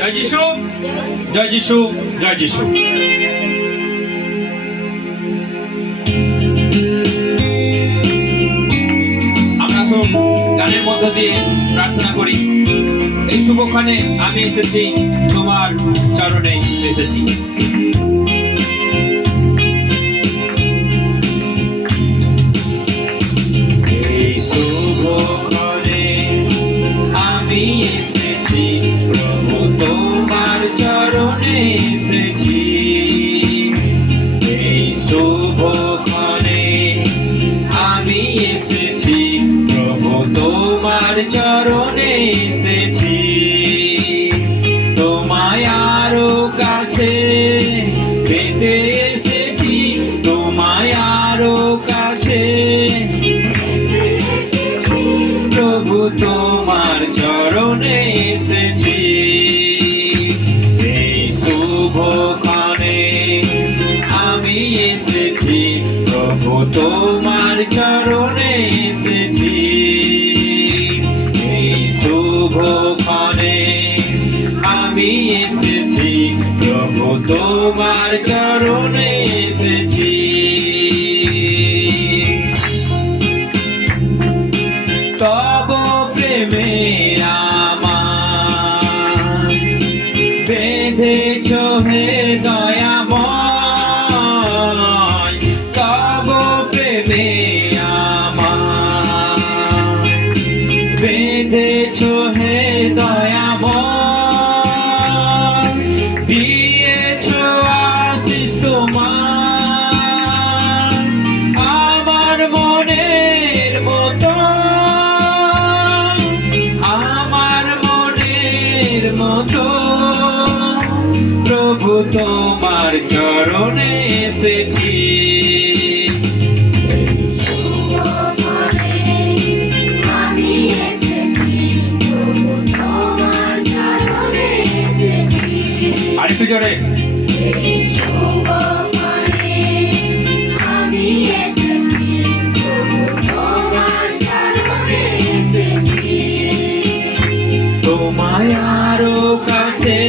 জয় যিশু জয় যিশু জয় যিশু। আমরা সব গানের মধ্য দিয়ে প্রার্থনা করি। এই শুভক্ষণে আমি এসেছি, তোমার চরণে এসেছি। এসেছি। তোমায় আরও কাছে পেতে এসেছি। তোমায় আরও কাছে প্রভু, তোমার চরণে এসেছি। এই আমি এসেছি। প্রভু, তোমার আমি এসেছি প্রভু তোমার চরণে এসেছি। তব প্রেমে তোমার চরণে এসেছি। আরেকটু জোরে। তোমায় আরও কাছে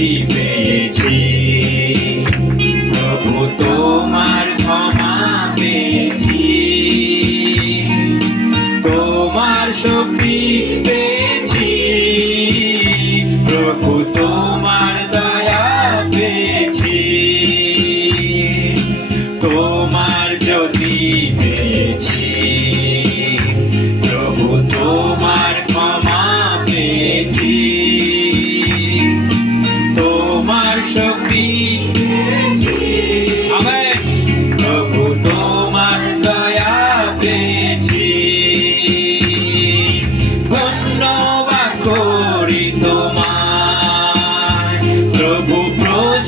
Amen.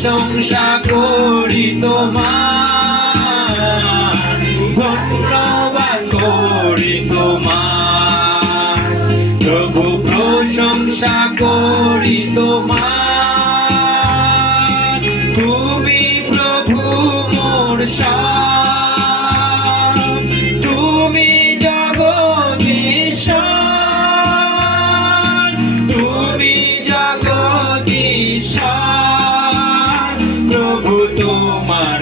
প্রশংসা করি তোমার ধন্যবাদ করি তোমার। প্রভু প্রশংসা করি তোমার তুমি প্রভু মোর সব তোমার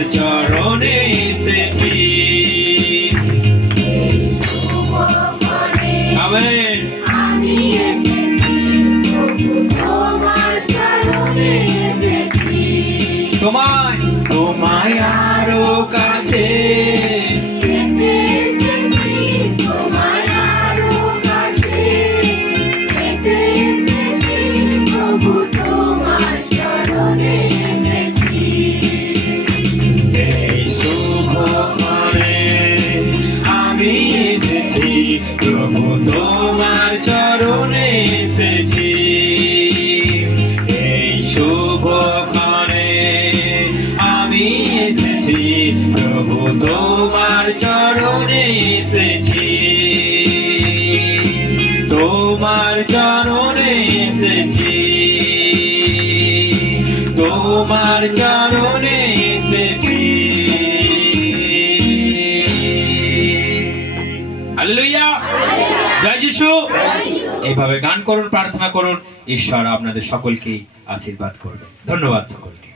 এই আমি এসেছি প্রভু তোমার চরণে এসেছি। তোমার চরণে এসেছি। তোমার চরণে এসেছি। হালেলুয়া। জয় যিশু। এইভাবে গান করুন প্রার্থনা করুন ঈশ্বর আপনাদের সকলকেই আশীর্বাদ করবে। ধন্যবাদ সকলকে।